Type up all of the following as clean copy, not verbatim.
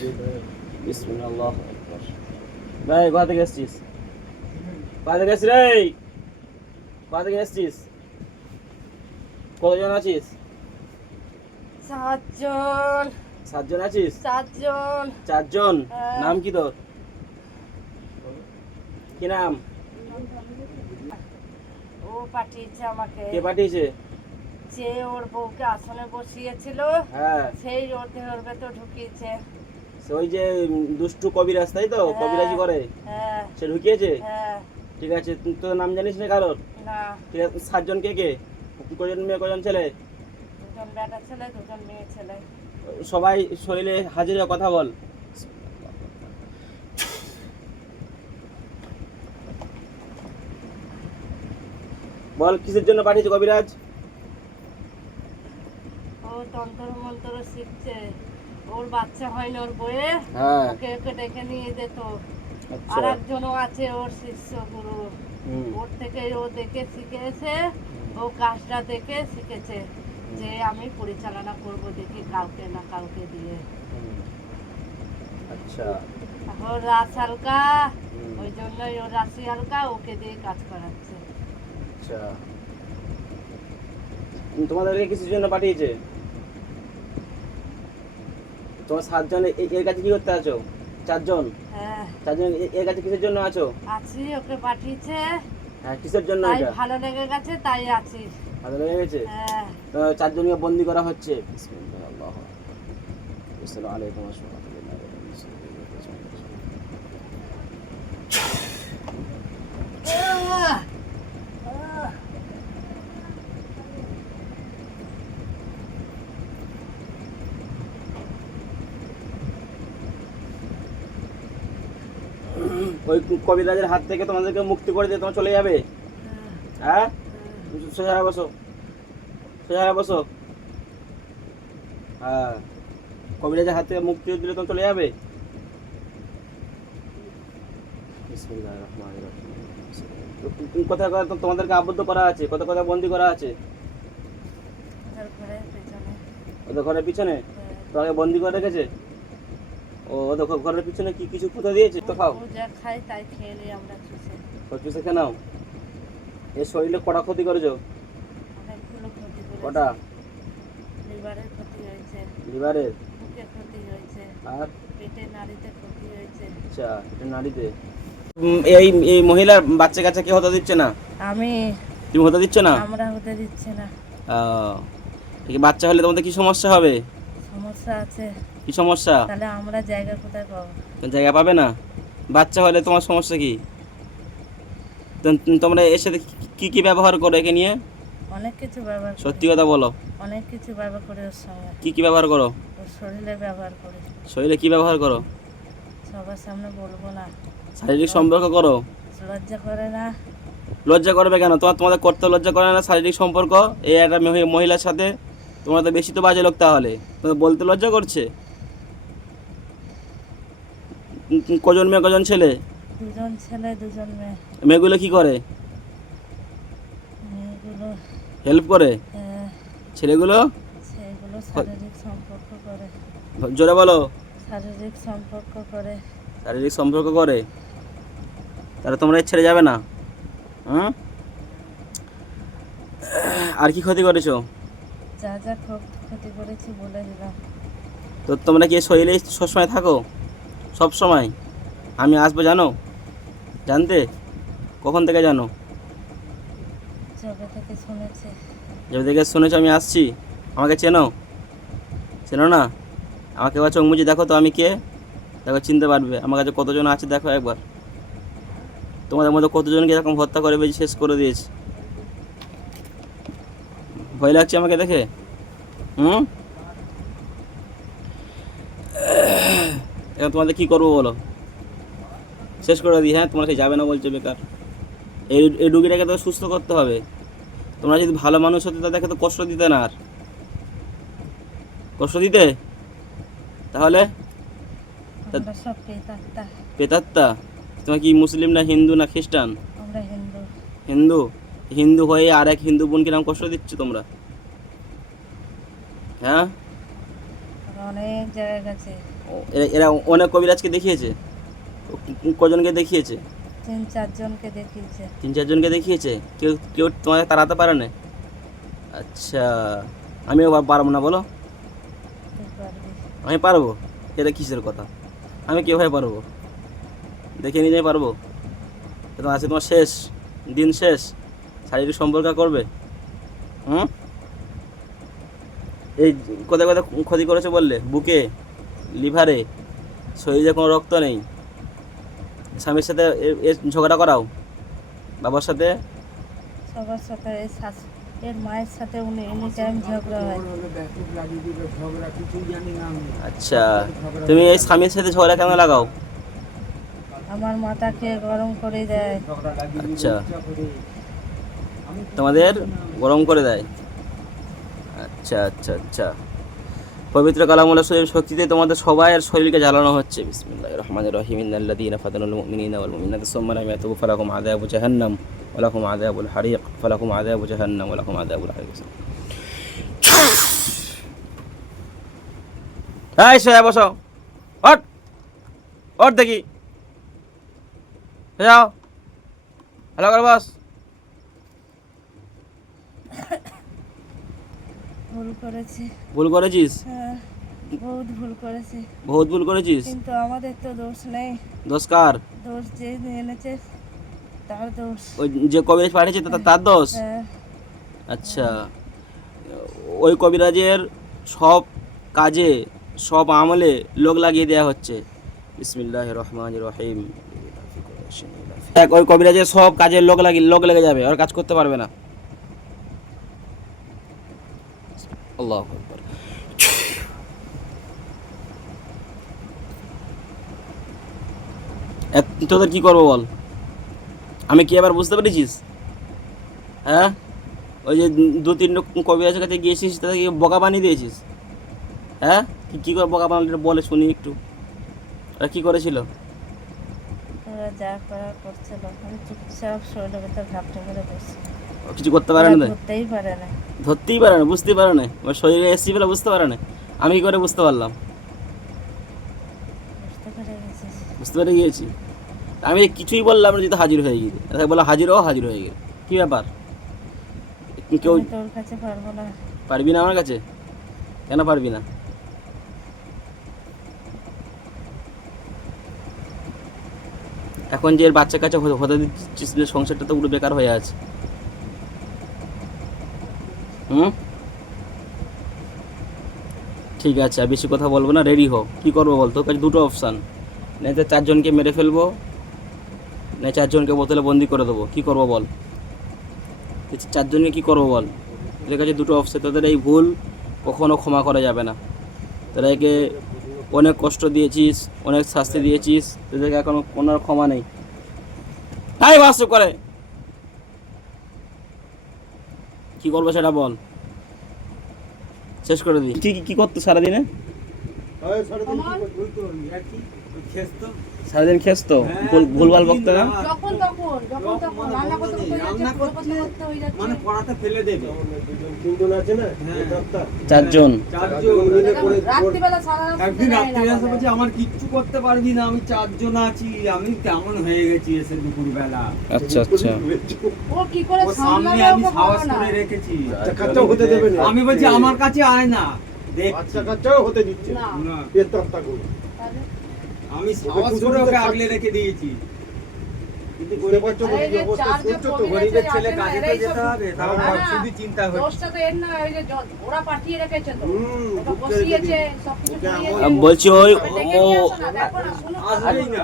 বিসমিল্লাহ আল্লাহু আকবার। ভাই কোথা থেকে এসেছিস? কোথা থেকে এসেছিস রে? কোথা থেকে এসেছিস? কতজন আছিস? 7 জন। 7 জন আছিস? 7 জন। 4 জন। হ্যাঁ। নাম কি তোর? কি নাম? ও পাঠিয়েছে আমাকে। কে পাঠিয়েছে? যে ওর বউকে আসনে বসিয়েছিল, হ্যাঁ, সেই ওর দেহের ভেতর ঢুকিয়েছে। সে ওই যে দুষ্টু কবিরাজ, তাই তো? হ্যাঁ। কবিরাজি করে, হ্যাঁ সে ঢুকিয়েছে। হ্যাঁ। ঠিক আছে, তুই তোর নাম জানিস না কারোর? না, ঠিক আছে, 7 জন কে কে? কজন মেয়ে কজন ছেলে? 2জন বেটা ছেলে, 2জন মেয়ে ছেলে। সবাই শরীরে হাজির হয়ে কথা বল। বল কিসের জন্য পাঠিয়েছে কবিরাজ? ও তন্ত্র মন্ত্র শিখছে। ওর বাচ্চা হয় না ওর বউয়ের, হ্যাঁ, ওকে ওকে ডেকে নিয়ে যেত। আচ্ছা। আর একজনও আছে ওর শিষ্য গুরু। হুম, ওর থেকে ও দেখে শিখেছে, ও কাজটা দেখে শিখেছে যে আমি পরিচালনা করব, দেখি কাউকে না কাউকে দিয়ে। হুম, আচ্ছা। ওর রাস হালকা, হুম, ওই জন্যই ওর রাশি হালকা, ওকে দিয়ে কাজ করাচ্ছে। আচ্ছা। তোমাদেরকে কিসের জন্য পাঠিয়েছে? তোমার 7 জন এর কাছে কি করতে আছো? 4 জন। হ্যাঁ 4 জন এর কাছে কিসের জন্য আছো? আছি, ওকে পাঠিয়েছে, হ্যাঁ, কিসের জন্য তাই এটা? ভালো লেগে গেছে, তাই আছি। ভালো লেগে গেছে? হ্যাঁ 4 জনকে বন্দি করা হচ্ছে। বিসমিল্লাহ আল্লাহু আকবার। আসসালামু আলাইকুম ওয়া রাহমাতুল্লাহি ওয়া ওই কবিরাজের হাত থেকে তোমাদেরকে মুক্তি করে দিয়ে তোমরা চলে যাবে? হ্যাঁ, সোজা হয়ে বসো, সোজা হয়ে বসো। হ্যাঁ, কবিরাজের হাত থেকে মুক্তি দিলে তোমরা চলে যাবে? বিসমিল্লাহির রহমানির রহিম। কোথায় কোথায় তোমাদেরকে আবদ্ধ করা আছে? কোথায় কোথায় বন্দি করা আছে? ওদের ঘরের পেছনে। ওদের ঘরের পিছনে হ্যাঁ। তোমাকে বন্দি করে রেখেছে? ও, ওদের ঘরের পিছনে কি কিছু পুঁতে দিয়েছে তো? খাও, ও যা খাই তাই খেয়ে নিই আমরা চুষে। সব চুষে খেয়ে নাও। এর শরীরে কটা ক্ষতি করেছো? অনেকগুলো ক্ষতি করেছে। কটা? লিভারের ক্ষতি হয়েছে, লিভারের? বুকে ক্ষতি হয়েছে, আর? পেটে নাড়িতে ক্ষতি হয়েছে। আচ্ছা, এটা নাড়িতে। এই এই মহিলার বাচ্চা কাচ্চা কি হতে দিচ্ছে না? আমি তুমি হতে দিচ্ছ না? আমরা হতে দিচ্ছে না। ঠিক, বাচ্চা হলে তোমাদের কি সমস্যা হবে? সমস্যা আছে। কি সমস্যা? তাহলে আমরা জায়গা কোথায় পাবো? জায়গা পাবে না? বাচ্চা হলে তোমার সমস্যা কি? তোমরা এর সাথে কি কি ব্যবহার করো একে নিয়ে? অনেক কিছু ব্যবহার করি। সত্যি কথা বলো, অনেক কিছু ব্যবহার করি ওর সঙ্গে। কি কি ব্যবহার করো? ওর শরীরে ব্যবহার করি। শরীরে কি ব্যবহার করো? সবার সামনে বলবো না। শারীরিক সম্পর্ক করো? লজ্জা করে না। লজ্জা করবে কেন? তোমাদের করতে লজ্জা করে না শারীরিক সম্পর্ক এই একটা মহিলার সাথে? তোমরা তো বেশি তো বাজে লোক তাহলে, তোমাদের বলতে লজ্জা করছে? কজন মেয়ে কজন ছেলে? 2জন ছেলে 2জন মেয়ে। মেয়েগুলো কি করে? মেয়েগুলো হেল্প করে? আহ, ছেলেগুলো? সেগুলো শারীরিক সম্পর্ক করে। জোরে বলো। শারীরিক সম্পর্ক করে। শারীরিক সম্পর্ক করে? তাহলে তোমরা ছেড়ে যাবে না? হুম, আর কি ক্ষতি করেছো? যা যা ক্ষতি করেছি বলে দিলাম। তো তোমরা কি শরীরে সবসময় থাকো? সব সময়? আমি আসবো জানো? জানতে? কখন থেকে জানো? জবে থেকে শুনেছি। যবে থেকে শুনেছো আমি আসছি? আমাকে চেনো? চেনো না? আমাকে এবার চোখ মুছে দেখো তো আমি কে, দেখো চিনতে পারবে আমার কাছে কতজন আছে। দেখো একবার, তোমাদের মধ্যে কতজনকে এরকম হত্যা করে বেশি শেষ করে দিয়েছে। ভয় লাগছে আমাকে দেখে? হুম, এখন তোমাদের কী করবো বলো? শেষ করে দিই? হ্যাঁ, তোমাকে যাবে না বলছে বেকার। এই রুগীটাকে তো সুস্থ করতে হবে। তোমরা যদি ভালো মানুষ হতে তাদেরকে তো কষ্ট দিতে না, আর কষ্ট দিতে তাহলে আমরা সব পেতাত্তা। পেতাত্তা? তোমার কি মুসলিম না হিন্দু না খ্রিস্টান? আমরা হিন্দু। হিন্দু? হিন্দু হয়ে আর এক হিন্দু বোনকে নাম কষ্ট দিচ্ছ তোমরা? হ্যাঁ, অনেক জায়গা গেছে। এরা অনেক কবিরাজকে দেখিয়েছে? কজনকে দেখিয়েছে? 3-4 জনকে দেখিয়েছে। 3-4 জনকে দেখিয়েছে? কেউ কেউ তোমাকে তাড়াতে পারে না? আচ্ছা, আমিও পারবো না বলো? তুই পারবি। আমি পারবো? এটা কিসের কথা? আমি কীভাবে পারবো? দেখে নিজেই পারবো? এটা আছে তোমার শেষ দিন, শেষ শারীরিক সম্পর্ক করবে? হুম, এই কোথায় কোথায় ক্ষতি করেছে বললে? বুকে, লিভারে, শরীরে কোনো রক্ত নেই। স্বামীর সাথে এর ঝগড়া করাও, বাবার সাথে? সবার সাথে এর মায়ের সাথে উনি এনি টাইম ঝগড়া হয়। আচ্ছা, তুমি এই স্বামীর সাথে ঝগড়া কেন লাগাও? আমার মাথাকে গরম করে দেয়। আচ্ছা, তোমাদের গরম করে দেয়। আচ্ছা আচ্ছা আচ্ছা, পবিত্র কালামুল্লাহ শরীফ শক্তিতে তোমাদের সবাইয়ের শরীরকে জ্বালানো হচ্ছে। বিসমিল্লাহির রহমানির রহিম। ইন্নাল্লাযীনা ফাতানুল মুমিনিনা ওয়াল মুমিনাতি সুম্মা লাম ইয়াতুবু ফালাহুম আযাবু জাহান্নাম ওয়া লাহুম আযাবুল হারিক, ফালাহুম আযাবু জাহান্নাম ওয়া লাহুম আযাবুল হারিক। এই সোয়া বসো, ওঠ ওঠ দেখি, যাও হ্যালো করে বস। ভুল করেছি। ভুল করেছিস? হ্যাঁ, বহুত ভুল করেছি, বহুত ভুল করেছিস। কিন্তু আমাদের তো দোষ নেই। দোষ কার? দোষ যে এনেছে তার দোষ। ওই যে কবিরাজ পাঠিয়েছে তার দোষ? হ্যাঁ, আচ্ছা, ওই কবিরাজের সব কাজে, সব আমলে লোক লাগিয়ে দেওয়া হচ্ছে। বিসমিল্লাহির রহমানির রহিম। ওই কবিরাজের সব কাজের লোক লেগে যাবে, আর কাজ করতে পারবে না। আল্লাহু আকবার। তোদের কি করবো বল? আমি কি এবার বুঝতে পেরেছিস? হ্যাঁ, ওই যে 2-3 কবিরাজের কাছে গিয়েছিস, তাদেরকে বোকা বানিয়ে দিয়েছিস। হ্যাঁ, কী করে বোকা বানালি বলে শুনি একটু। ওরা কী করেছিল? ওরা যা করার করছিল, আমি চুপচাপ শরীরের ভেতর ঘাপটে মেরে বসছি। ও কিছু করতে পারে না? ধরতেই পারে না। ধরতেই পারে না, বুঝতেই পারে না, ওর শরীরে এসছি বলে বুঝতে পারে না। আমি কী করে বুঝতে পারলাম? বুঝতে পেরে গেছিস? বুঝতে পেরে গিয়েছি। আমি কিছুই বললাম না, যদি হাজির হয়ে গিয়ে বলে হাজির হয়ে গেল। কী ব্যাপার? কেউ আমি তোর কাছে পারবো না। পারবি না আমার কাছে? কেন পারবি না? এখন যে এর বাচ্চা কাছে হতে দিচ্ছিস, সংসারটা তো পুরো বেকার হয়ে আছে। ঠিক আছে, আর বেশি কথা বলবো না, রেডি হো। কী করবো বল? তোর কাছে দুটো অপশান, নাই তো 4 জনকে মেরে ফেলবো, নাই 4 জনকে বোতলে বন্দি করে দেবো। কী করবো বল? 4 জনকে কী করবো বল? তোদের কাছে দুটো অপশান। তোদের এই ভুল কখনো ক্ষমা করা যাবে না। তোরা একে অনেক কষ্ট দিয়েছিস, অনেক শাস্তি দিয়েছিস, তোদেরকে এখন কোনো ক্ষমা নেই। তাই বাস করে কী করবো সেটা বল, শেষ করে দিই। কি করতো সারাদিনে? সারাদিন খেস তো, ভুলভাল বকতো না? যখন তখন রান্না করতে হয়ে যাচ্ছে। মানে পড়াটা ফেলে দেবে। 4 জন। রাত্রিবেলা সারা রাত একদিন রাত্রে এসে বলছে আমার কিচ্ছু করতে পারবি না, আমি 4 জন আছি, আমি কেমন হয়ে গেছি এসে দুপুরবেলা। আচ্ছা আচ্ছা, ও কি করে ওর সামনে সামলাবে আমি ওকে সাহস ভালো না। করে রেখেছি। বাচ্চা হতে দেবে না। আমি বলছি আমার কাছে আয় না, দেখ বাচ্চা কাচ্চাও হতে দিচ্ছে না। না, এর তত্ত্বাগুলো। তাহলে? আমি সাহস করে ওকে আগলে রেখে দিয়েছি। কিন্তু গরিব বাচ্চা আরে এই যে অবস্থা 4 যে শুনছো তো? কবিরাজ গরিবের ছেলে আছে না, কাজে তো এরাই যেতে সব- হবে, তাও না, না, শুধু চিন্তা হচ্ছে। দোষটা তো এর না, ওই যে ওরা পাঠিয়ে রেখেছে তো। হুম, ওটা বুঝতে বসিয়েছে, পেরেছি। সবকিছু ওকে করিয়েছে। আমার- বলছি ওই ওকে ডেকে ও নিয়ে আসো না, দেখো না, শোনো না। আসবেই না,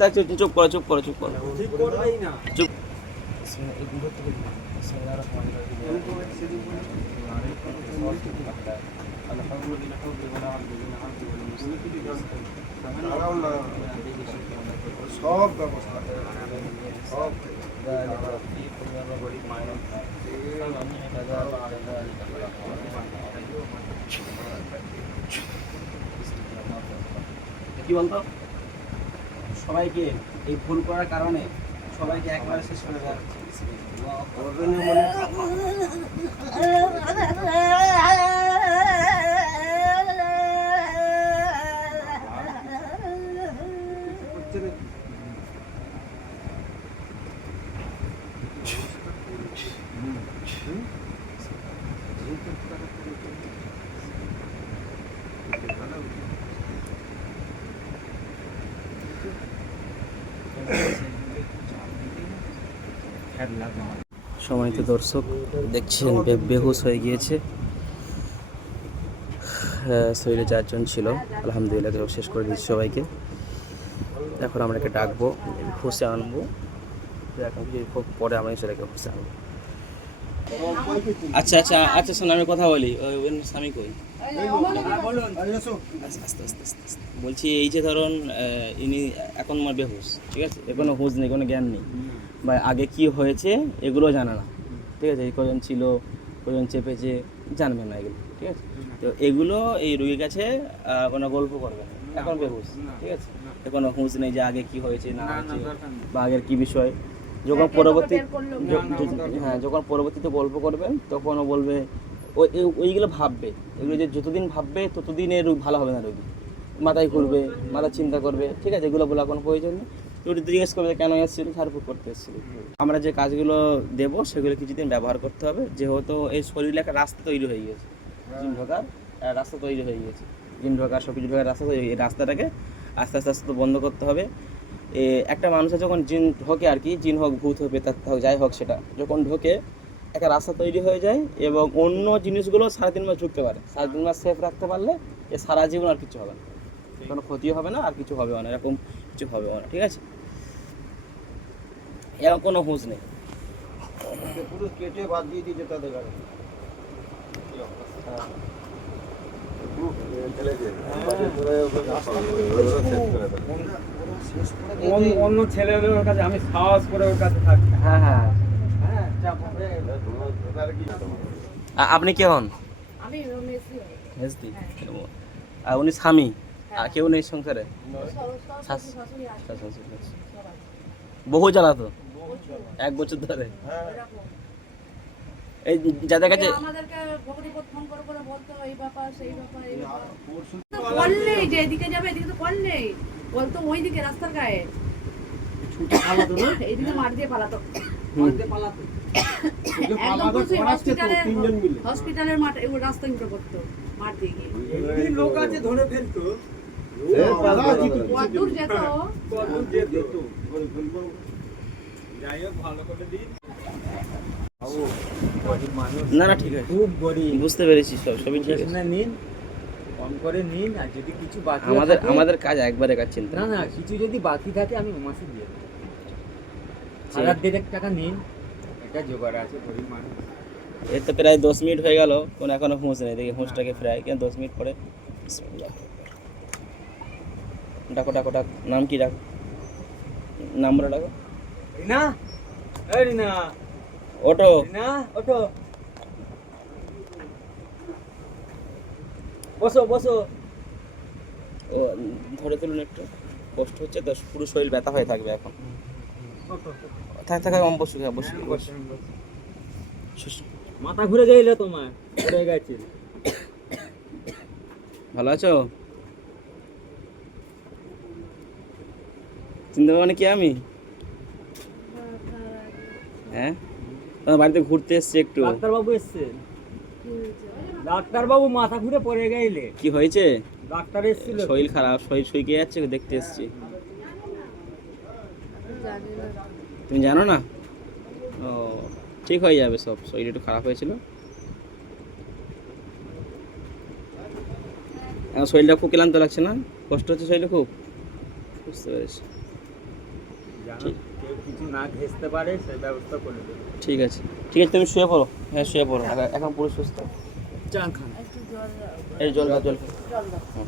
থাক, চুপ করো ঠিক করবেই না। চুপ। দাঁড়াও না, সব ব্যবস্থা সব কি বলতো, সবাইকে এই ভুল করার কারণে সবাইকে একবারে শেষ করে দেওয়া হচ্ছে। হচ্ছে না সম্মানিত দর্শক দেখছেন বেহুশ হয়ে গিয়েছে। শরীরে 4 জন ছিল, আলহামদুলিল্লাহ শেষ করে দিচ্ছি সবাইকে। এখন আমরা একে ডাকবো, হুসে আনবো, এখন খুব পরে আমরা ছেলেকে হুসে আনবো। আচ্ছা আচ্ছা আচ্ছা, শোন আমি কথা বলি। ওই স্বামী কই? আস্তে আস্তে আস্তে আস্তে। বলছি এই যে ধরুন ইনি এখন আমার বেহুশ, ঠিক আছে, এ কোনো হুঁশ নেই, কোনো জ্ঞান নেই, বা আগে কি হয়েছে এগুলো জানে না, ঠিক আছে, এই কজন ছিল, কজন চেপেছে, জানবে না এগুলো, ঠিক আছে। তো এগুলো এই রুগীর কাছে কোনো গল্প করবে না, এখন বেহুশ, ঠিক আছে, এ কোনো হুঁশ নেই যে আগে কি হয়েছে না হয়েছে বা আগের কি বিষয়। যখন পরবর্তী হ্যাঁ যখন পরবর্তীতে গল্প করবেন তখনও বলবে ওইগুলো ভাববে, এগুলো যে যতদিন ভাববে ততদিন এর ভালো হবে না রোগী, মাথায় ঘুরবে, মাথা চিন্তা করবে, ঠিক আছে, এগুলো বলা কোনো প্রয়োজন নেই। একটু জিজ্ঞেস করবে কেন এসেছিলি, ঝাড়ফুঁক করতে এসেছিলি। আমরা যে কাজগুলো দেবো সেগুলো কিছুদিন ব্যবহার করতে হবে, যেহেতু এই শরীরে একটা রাস্তা তৈরি হয়ে গেছে, জিন ঢোকার রাস্তা তৈরি হয়ে গেছে, জিন ঢোকার সব কিছু ঢোকার রাস্তা তৈরি, এই রাস্তাটাকে আস্তে আস্তে আস্তে বন্ধ করতে হবে। একটা মানুষের যখন জিন ঢোকে আর কি, জিন হোক ভূত হোক বেতাত্মা হোক যাই হোক, সেটা যখন ঢোকে একটা রাস্তা তৈরি হয়ে যায় এবং অন্য জিনিসগুলো 3.5 মাস ঢুকতে পারে। 3.5 মাস সেফ রাখতে পারলে এ সারা জীবন আর কিছু হবে না, কোনো ক্ষতি হবে না, আর কিছু হবে না, এরকম কিছু হবে না, ঠিক আছে, এরকম কোনো হুঁশ নেই। পুরো কেটে বাদ দিয়ে দিয়েছে তাদের গাড়ি অন্য ছেলেদের কাছে আমি সাহস করে ওর কাছে থাকি। হ্যাঁ হ্যাঁ, আপনি কে হন? আমি মেসি হই। হেসদি, আর উনি স্বামী, আর কেউ নেই সংসারে? শাশুড়ি আছে, বহু জ্বালাতো 1 বছর ধরে। এই যাদের কাছে আমাদেরকে ভগরিপত ফোন করে করে বলতো এই ব্যাপার সেই ব্যাপার এই ব্যাপার, করলেই যে এদিকে যাবে এদিকে তো করলেই বলতো ওইদিকে রাস্তার গায়ে এইদিকে মার দিয়ে পালাতো, একদম খুশি হসপিটালের মাঠ ওই রাস্তা উঠে পড়তো মাঠ দিয়ে গিয়ে, লোক আছে ধরে ফেলতো, কতদূর যেত। যাই হোক ভালো করে দিন। না না ঠিক আছে, খুব গরিব, বুঝতে পেরেছি, সবই ঠিক আছে। নিন কম করে নিন, আর যদি কিছু বাকি আমাদের কাজ একবারে কাজ চিন্তা না কিছু যদি বাকি থাকে আমি মাসে দিয়ে দেবো। 1,500 টাকা নিন, এটা জোগাড় আছে, গরিব মানুষ। এর তো প্রায় 10 মিনিট হয়ে গেল, কোন এখনো হুঁশ নেই, দেখি হুঁশটাকে ফ্রাই কেন 10 মিনিট পরে। ডাকো ডাকো ডাক, নাম কি ডাকো, নামটা ডাকো। রিনা, এই রিনা, ওটো রিনা ওঠো, বসো বসো। ও ধরে তুলুন, একটু কষ্ট হচ্ছে তো, পুরো শরীর ব্যথা হয়ে থাকবে এখন। থাক থাক বসু বসু। মাথা ঘুরে গেলে তোমার, ঘুরে গেছে। ভালো আছো? চিন্তা ভাবনা কি আমি, হ্যাঁ তোমার বাড়িতে ঘুরতে এসছি একটু। ডাক্তারবাবু এসছে, ডাক্তারবাবু মাথা ঘুরে পড়ে গেলে। কি হয়েছে? ডাক্তার এসেছিল, শরীর খারাপ, শরীর শুকিয়ে যাচ্ছে, দেখতে এসছি। তুমি জানো না? ও ঠিক হয়ে যাবে সব, শরীর একটু খারাপ হয়েছিল, এখন শরীরটা খুব ক্লান্ত লাগছে না, কষ্ট হচ্ছে শরীরে খুব, বুঝতে পেরেছি। কেউ কিছু না ঘেঁচতে পারে সেই ব্যবস্থা করে দেবে। ঠিক আছে ঠিক আছে, তুমি শুয়ে পড়ো, হ্যাঁ শুয়ে পড়ো, এখন পুরো সুস্থ। চান খান, একটু জল এই জল জল জল দাও।